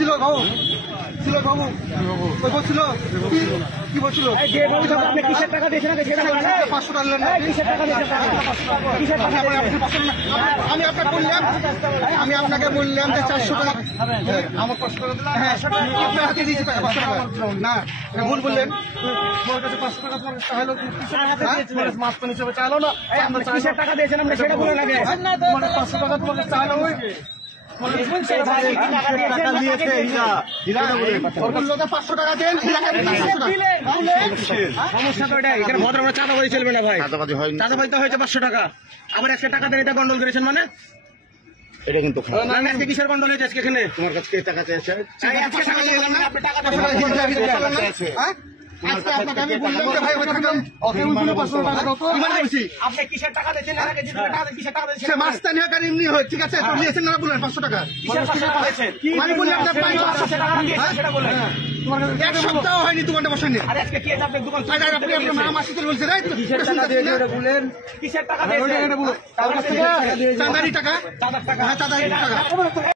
ছিল বাবু, ছিল বাবু, ওই বলছিল কি বলছিল? কিসের টাকা দিয়েছেন? 500 টাকা নিলেন না? আমি আপনাকে বললাম, আমি আপনাকে বললাম যে 400 টাকা আমার 500 টাকা দিলাম। হ্যাঁ, আপনার হাতে দিয়েছি টাকা 500 টাকা না, ভুল বললেন। তোমার কাছে 500 টাকা চাইলো, মাস্তান হিসেবে চাইলো না। কিসের টাকা দিয়েছেন আপনি সেটা বলে লাগে। 500 টাকা তোমাকে চাইলো, টাকা দিয়েছে ওর 500 টাকা দেন। সমস্যা তো এটাই, এখানে ভদ্রভাবে চাঁদাবাজি চলবে না ভাই। চাঁদাবাজি তো হয়েছে 500 টাকা, আবার আজকে টাকা দেন, এটা গন্ডল করেছেন মানে? এটা কিন্তু আজকে কিসের গন্ডল হয়েছে আজকে এখানে? তোমার কাছে টাকা চেয়েছে, আজকে টাকা দিলাম না, আপনি টাকা দেবেন। আজকে আপনাকে আমি বললাম যে ভাই ওখানে ওকে উঠে 500 টাকা দাও তো। আপনি কিসের টাকা দিয়েছেন? কিসের টাকা দিয়েছেন? সে মাস্তানি হোক আর এমনি হয়, ঠিক আছে? তো নিয়েছেন না বললেন 500 টাকা। কিসের 500 টাকা দিয়েছেন? আমি বললাম যে 500 টাকা দিয়েছেন সেটা বলেন। এক সপ্তাহ হয়নি দোকানটা বসেন নিয়ে। আর আজকে কি আছে আপনার দোকান? আপনি আপনার মা মাসি তো বলছেন, রাইট? কিসের টাকা দিয়েছেন এটা বলেন? কিসের টাকা দিয়েছেন? চাঁদারি টাকা, চাঁদার টাকা। হ্যাঁ চাঁদারি টাকা।